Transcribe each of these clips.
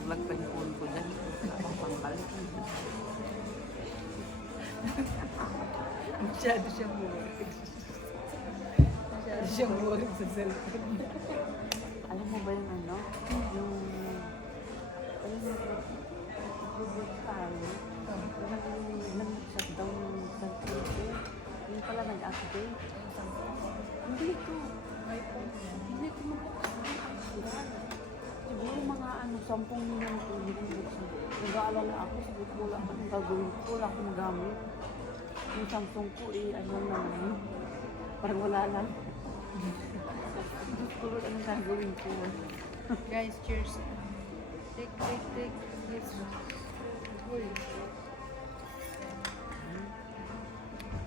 nalaglag pa yung phone ko dyan. Wala akong pangkalit. Masyado siyang buwag. Masyado siyang buwag sa cellphone. Alam mo ba yung ano? Yung... Alam mo ba? Bubot tayo. Nag-shutdown yung cellphone ko. Yung pala nag-update. Hindi ko. Hindi ko mag-update. Siguro mga 10 minuto. Nag-aalala ako. Sabi ko wala akong gagawin ko. Wala akong gamit. Yung Samsung ko ano naman. Parang wala lang. Siguro anong gagawin ko. Guys, cheers. Take. Let's Uy.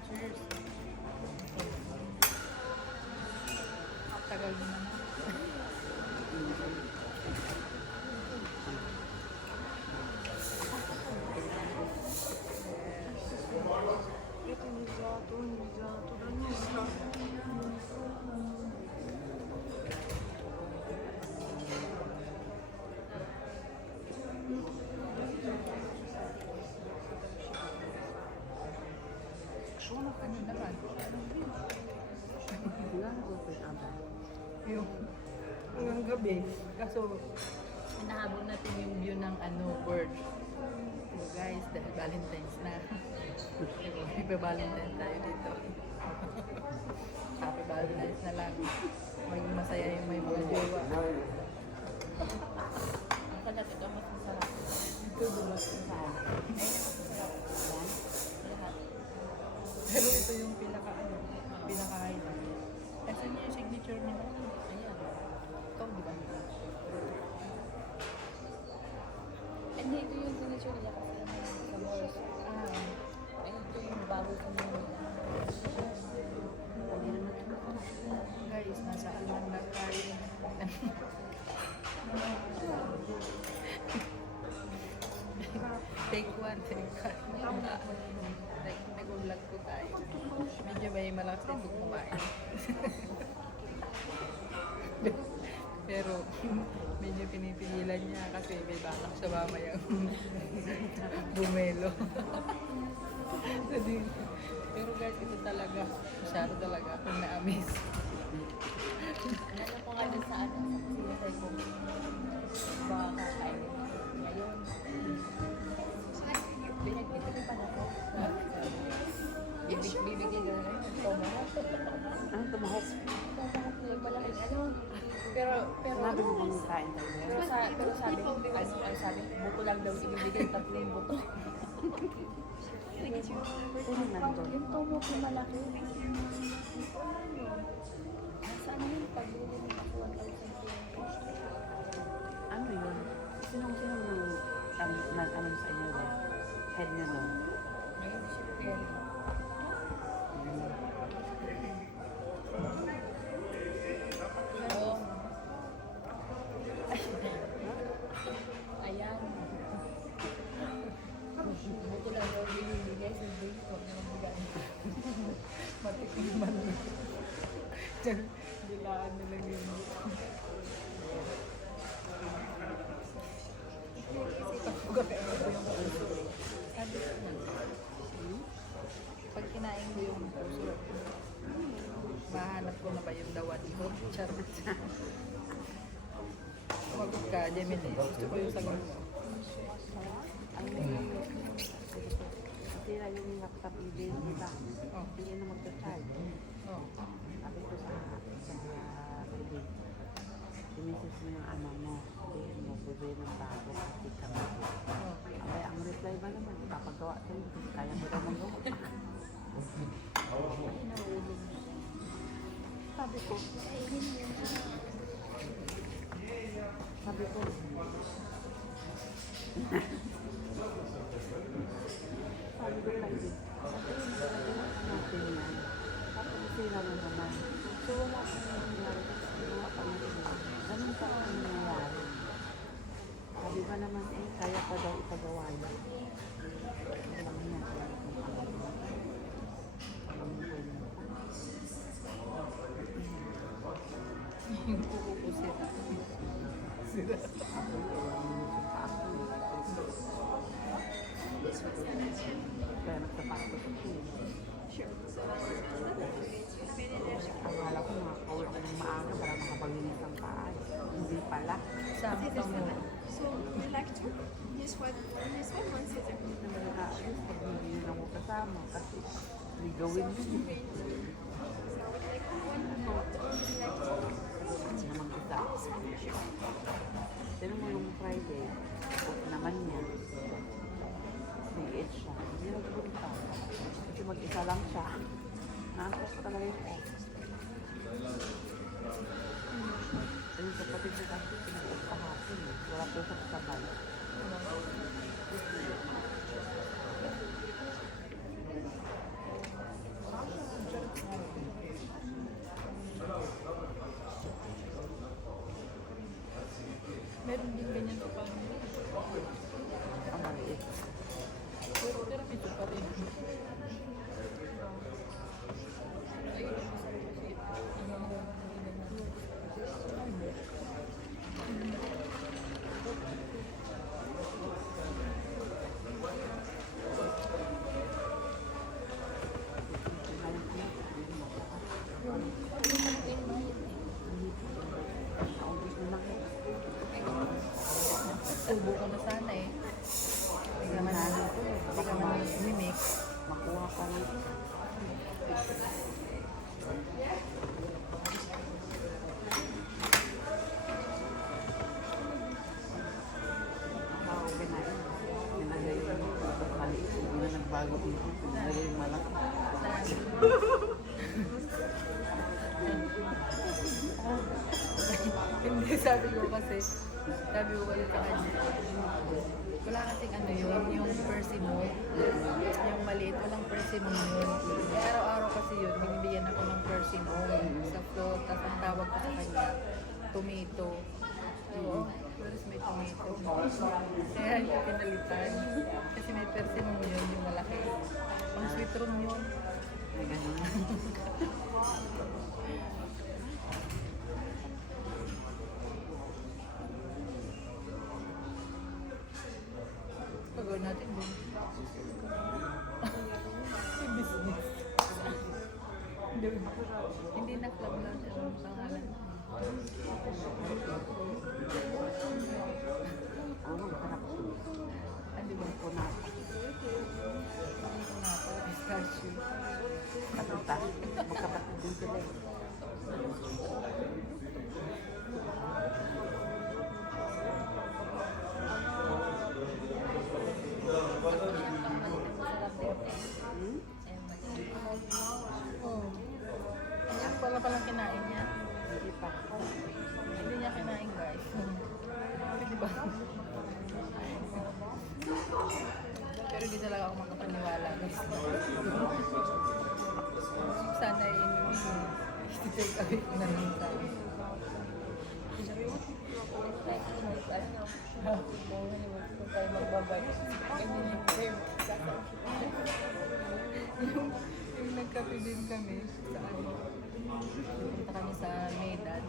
Cheers. Tagal mo naman. Ano naman? Wala na ko pa abay. Yung hanggang gabi. Kaso, hinahabol natin yung view ng bird. So guys, dahil Valentine's na. Happy Valentine's tayo dito. Happy Valentine's na lang. Maging masaya yung may mga jowa. Ang kalat ito, mas masarap. Ito diba? Saan? Ay, masarap. Yan? Lahat. Pero ito yung pinaka-highlight. Kasi yung signature nila. Ayan. Ikaw, di ba? Hindi, ito yung signature nila kasi sa malls. Ayun, ito yung bago sa mga Guys, nasa Alman na tayo. Take one. Nag-vlog po tayo. Medyo may malakas din pag kumain. Pero medyo pinipigilan niya kasi may balak siya mamayang bumelo. Pero guys, ito talaga, masyado talaga akong na-amaze. Ano ko nga dun sa ano, sinasay ko. Baka kakain. Ngayon. Binagkita ko pa na ko. Bibigyan na rin. Tomahawk. Ano tumahok? Tomahawk yung malaking ano. Pero, Sabi mo bang kain tayo? pero sabi, buto lang daw ibibigay, 3 buto. Sino nandun? Yung tomahawk yung malaki. Saan yung pagbili ng ako 1,000 pesos? Ano yun? Sinong nag-ano sa inyo din? Head nyo doon? Ngayon, siya Oo. Ayan. Buto lang daw binibigay sa day ko na magbigay. Matik naman. Diyan, dilaan nila yun. Sabi ko na. Pag kinain mo yung puso, mahanap ko na ba yung dawan ko? Charot. Magot ka, Gemini. Gusto ko yung sagot mo. Sira yung laptop i-bill, di ba? Oh. Hindi na magta-charge. Oh. Sabi ko sa bill, i-message mo yung ama mo. Sabihin mo, bibili ng bago kasi kami. Oh. Abay, ang reply ba naman, ipapagawa ko yun. Kaya mo daw magawa. Sabi ko, sabi ko, natin yan. Tapos sila na naman. So wala pa nangyayari. Wala pa nangyayari. Ganun pa ang nangyayari. Sabi ba naman kaya pa daw ipagawa yun. Alam niya. Yung kuko sila. Sila. Kaya nagsapatos ako. Akala ko makakauwi ako ng maaga para makapaglinis ang paa. Hindi pala. Sampa mo. So we like to this one once is a Hindi naman nakaalis pag hindi nyo lang ako kasama kasi may gawin yun. so like one amount we like to Hindi naman kita. Tinan mo yung Friday, off naman niya. May siya. Hindi nagpunta. Kasi mag-isa lang siya. Naantok ko talaga yung off. Yung kapatid ko kasi pinag-off kahapon eh. Wala po sa kasabay. Meron din ganyan sa pang. Ang maliit. Pero medyo pa rin. Naubos mo lang eh. Subo ko na sana eh. Hindi naman Nanalo na. ko eh. Hindi Baka naman mimix. makuha ka lang. Ako kinain. Pinagay yung maliit. Hindi na nagbago dito. Pinagay yung malaki. Hindi, sabi ko kasi sa kanya, wala kasing ano yun, yung persimmon, yung maliit, walang persimmon yun. Eh, araw-araw kasi yun, binibigyan ako ng persimmon sa float, tapos ang tawag ko sa kanya, tomato. Oo, whereas may tomato. Kaya yung pinalitan, kasi may persimmon yun, yung malaki. Pang sweet room yun. May ganun. Pagawin natin din. Business. Hindi na club lang ang pangalan. Ang harap ko. Hindi ba? Punata. Napa, pistachio. Katuta. Magkapatid din sila eh. Hmm? Oh. Yan pala palang kinain niya. Hindi pa. Hindi niya kinain guys. Kasi diba? Pero di talaga ako makapaniwala guys. Sana i-take away ko na lang sa akin. Yung nagkape din kami sa ano, punta kami sa Medan.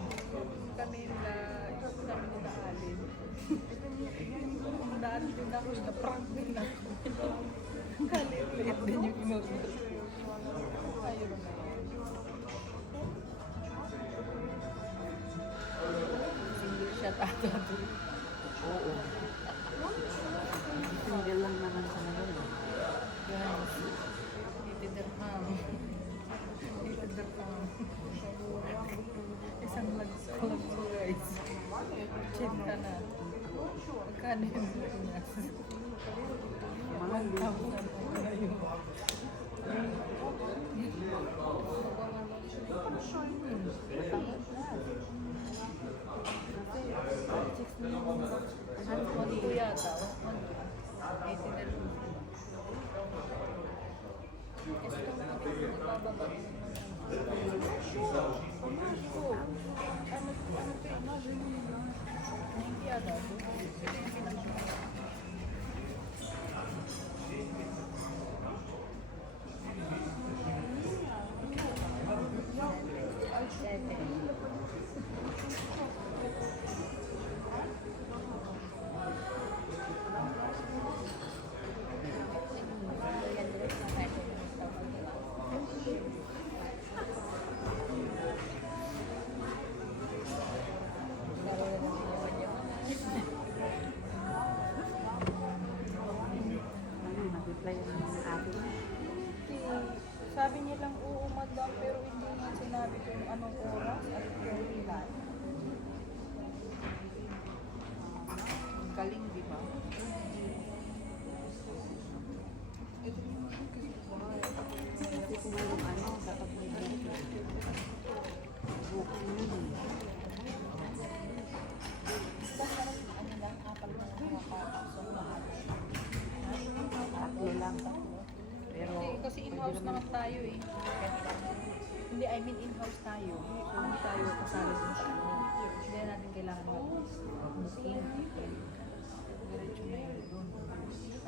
Kami nila Alin. Ang daan din ako, na-prank din ako. Kalit-lit din yung in-order. Ayun na yun. Single shot ata to. Oo. Single lang naman sa ngayon. Guys, 80 dirham. 80 dirham. Isang lagso guys. Cheat ka na. Magkano yung Pilipinas? Mahal din. 1.2 yata. 80 dirham. tayo eh. Hindi, I mean in-house tayo. Hindi tayo kasali dun sa ano. Hindi na natin kailangan mag-booking.